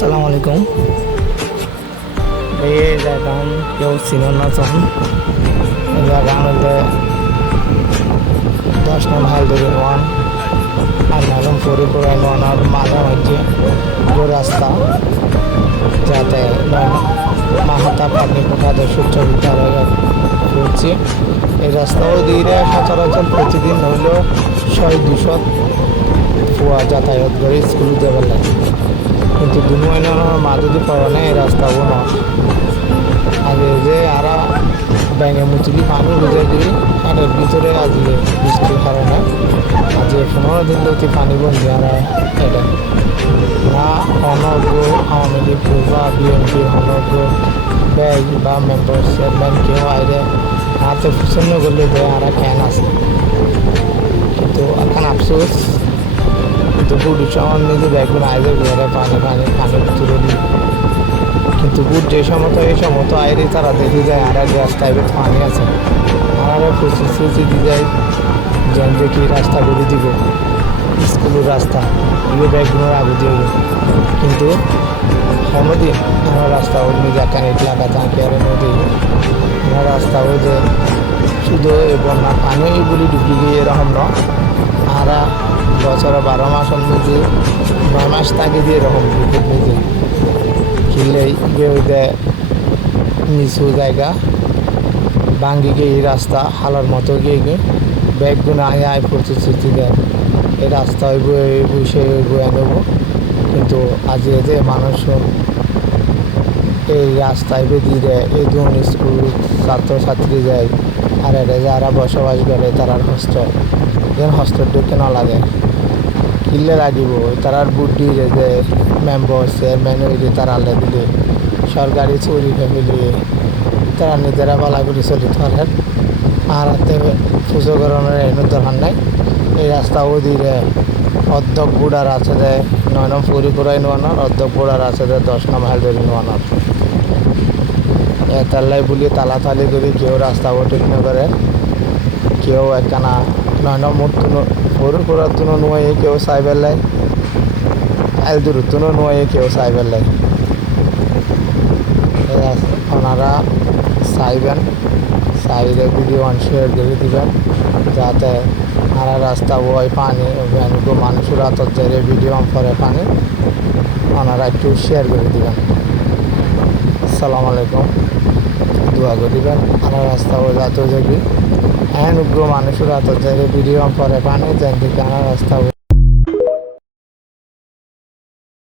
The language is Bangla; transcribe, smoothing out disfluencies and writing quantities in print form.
আসসালামু আলাইকুম। এই জায়গা কেউ ছিল না তখন। এই জায়গা মধ্যে 10 নং হাইলদুরি ওয়ান আর নালম পরিপুরাই ওয়ানার মাঝামাঝি যে রাস্তা যাতে মাহাতা পানি কোঠাতে সূর্য বিদ্যালয়ে করছি। এই রাস্তাও দিয়ে সচরাচর প্রতিদিন হইলেও 100-200 ফুয়া যাতায়াত করে স্কুল দেওয়ার লাগে, কিন্তু দুময়নার মা যদি পড়ে না এই রাস্তাও না আগে যে আরা ব্যাঙে মুচুলি পানি বুঝে দিই আর এর ভিতরে আজকে বৃষ্টির কারণে আজ 15 দিন ধরে পানি বন্ধ আর এটা না অনগ্র আওয়ামী লীগ বা বিএনপি অনগ্র ব্যাগ বা মেম্বার চেয়ারম্যান কেউ আইরে হাতে পছন্দ করলে দেয় আর ক্যান আছে, কিন্তু এখন আফসোস কিন্তু বুট আমার নিজে ব্যাগগুলো আইলে ঘরে পানি পানি পানি তুলে দিই, কিন্তু বুট যে সময় এই সময় তো আইরে তারা দেখে যায় আর গ্যাস টাইপের পানি আছে আর প্রতিশ্রুতি দিয়ে যায় যেন দেখি রাস্তা করে দিব স্কুলের রাস্তা এগুলো ব্যাগগুলো আগে দিয়ে কিন্তু কোনোদিন আমার রাস্তা ওর নিজে কানেক্ট লাগাতে আঁকে আর নদী আমার রাস্তা ওই যে শুধু এই বন্যা পানি এইগুলি ডুবি গিয়ে এরকম না আর বছরে 12 মাস নিজে 9 মাস তাকে দিয়ে এরকম বিপদ নিজে কিনলেই গিয়ে ওই নিচু জায়গা ভাঙ্গি গিয়ে এই রাস্তা হালার মতো গিয়ে ব্যাগগুলো আয় প্রতিশ্রুতি দেয় এই রাস্তায় বসে বয়ে নেবো, কিন্তু আজ যে মানুষ এই রাস্তায় বেরিয়ে দেয় এই ধরুন স্কুল ছাত্রছাত্রী যায় আর এটা যারা বসবাস করে তারার হস্টেল ঢুকে না লাগে কিনলে লাগিব তারার বুদ্ধি যে মেম্বার চেয়ারম্যান হইলে তারা আল্লাহ দিলে সরকারি চুরি ফেলে তারা নিজেরা পালা করে চলিতে পারেন আর হাতে পুজো করানোর এনে দরকার নাই। এই রাস্তা ওদিকে অর্ধক বুড়ার আছে যে 9 নং পরিপুরাই নোয়ানোর অর্ধক বুড়ার আছে যে 10 নং হাইলদুরি নোয়ানোর তাল্লাই বলি তালাতালি করে কেউ রাস্তা ঠিক না করে কেউ একখানা 9 নং মোট পরিপুরার তুনো নোয়ে কেউ সাইবেল লাই হাইলদুরি তুনো নোয়ে কেউ সাইবেল লাই ওনারা চাইবেন চাইলে ভিডিও শেয়ার করে দিবেন যাতে আর রাস্তা ওই পানি মানুষের হাতত যাই ভিডিও করে পানি ওনারা একটু শেয়ার করে দিবেন। আসসালামু আলাইকুম, দোয়া করে দিবেন আর রাস্তা ও যাতে যাবি হ্যাঁ উগ্র মানুষের হাতত যাই ভিডিও করে পানি যেন দিকে রাস্তা